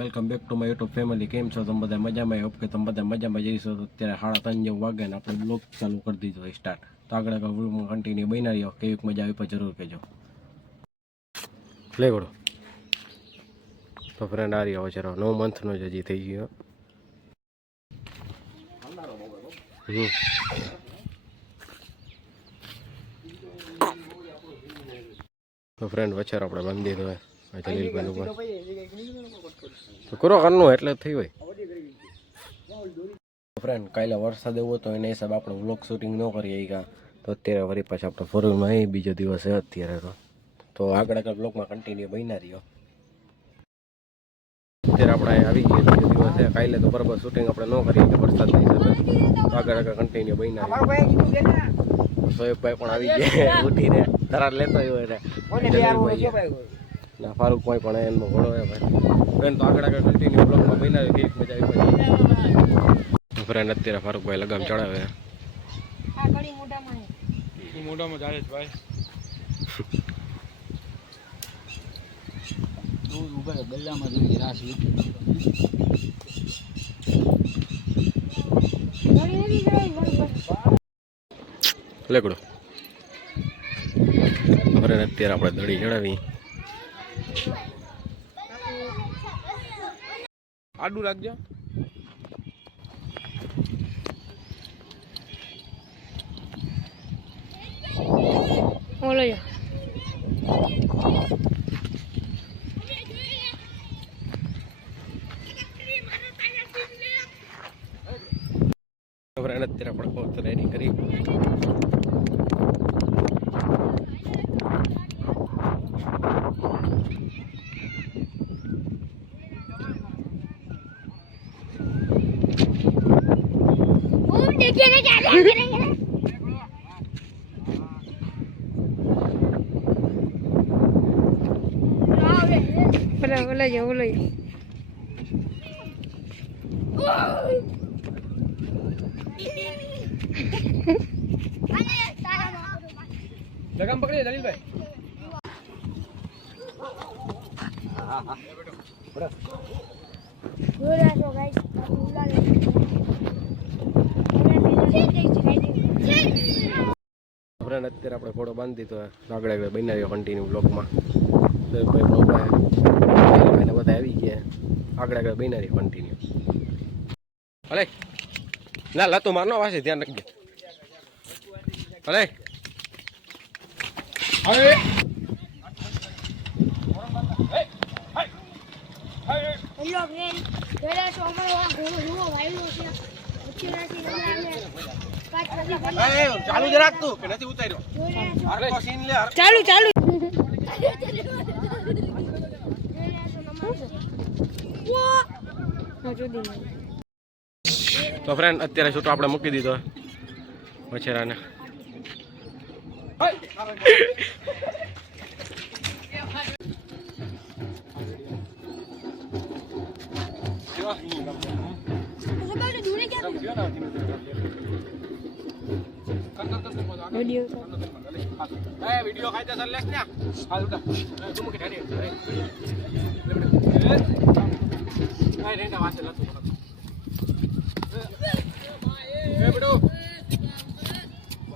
Welcome back to my YouTube family. કેમ છો તમે બધા? મજામાં? હોપ કે તમે બધા મજામાં જઈશો. તો અત્યારે 3:30 જેવું વાગે ને આપણે બ્લોગ ચાલુ કરી દીધો સ્ટાર્ટ. તો આગળ વ્લોગમાં કન્ટિન્યુ બની રહ્યો. કેવી મજા આવી પણ જરૂર કહેજો. લે ગોળો તો ફ્રેન્ડ આ રહ્યો છે 9 મંથનો જ હજી થઈ ગયો. તો ફ્રેન્ડ વચ્ચે આપણે બાંધી દીધો હોય તો કરો કરનું એટલે થઈ હોય. ફ્રેન્ડ કાલે વરસાદ એવો હતો એના હિસાબે આપણે વ્લોગ શૂટિંગ ન કરીએ ગયા. તો અત્યારે વળી પાછા આપણે ફોરવ્હીલમાં અહીં બીજો દિવસ છે અત્યારે તો આગળ બ્લોગમાં કન્ટિન્યુ બન્યા રહ્યો. અત્યારે આપણે આવી ગયા બીજો દિવસ છે. કાલે તો બરાબર શૂટિંગ આપણે ન કરીએ કે વરસાદના હિસાબે. તો આગળ કન્ટિન્યુ બન્યા સોએબભાઈ પણ આવી ગયા ઉઠીને તરાર લેતો આવ્યો ના ફારૂકભાઈ પણ એનો ઘોડો હે ભાઈ. તો આગળ કન્ટિન્યુ બ્લોગમાં બન્યા કેવી મજા આવી ફ્રેન્ડ. અત્યારે ફારૂકભાઈ લગામ ચડાવે મોઢામાં જાય ભાઈ. ગલ્લામાં જોઈ રાસ લેકડો ફ્રેન્ડ. અત્યારે આપણે દડી ચડાવી આડું રાખજો. ઓલો અત્યારે આપણે પોત રેડી કરી લગામ પકડી દલીલભાઈ. અત્યારે આપણે ફોટો બાંધી દીધો આગળ આગળ બની રહ્યો કન્ટિન્યુ બ્લોગમાં. ભાઈને બધા આવી ગયા આગળ આગળ બની રહ્યો કન્ટિન્યુ. ભલે ના લાતો મારનો વાસે ધ્યાન રાખજે. ભલે હવે હેલો ફ્રેન્ડ જોયા છો અમારો આ ઘોડો જુઓ વાયલો છે ઉચીનાથી નમાલે ચાલુ જ રાખ તું કે નથી ઉતાર્યો. હરકો સીન લે ચાલુ તો ફ્રેન્ડ અત્યારે છૂટો આપણે મૂકી દીધો મછેરાને. વિડિયો ખાઈ સર લેસ ને હાલ ઉડા તું મુકે ઠાડી એ રેંડા વાસે લતો એ બડો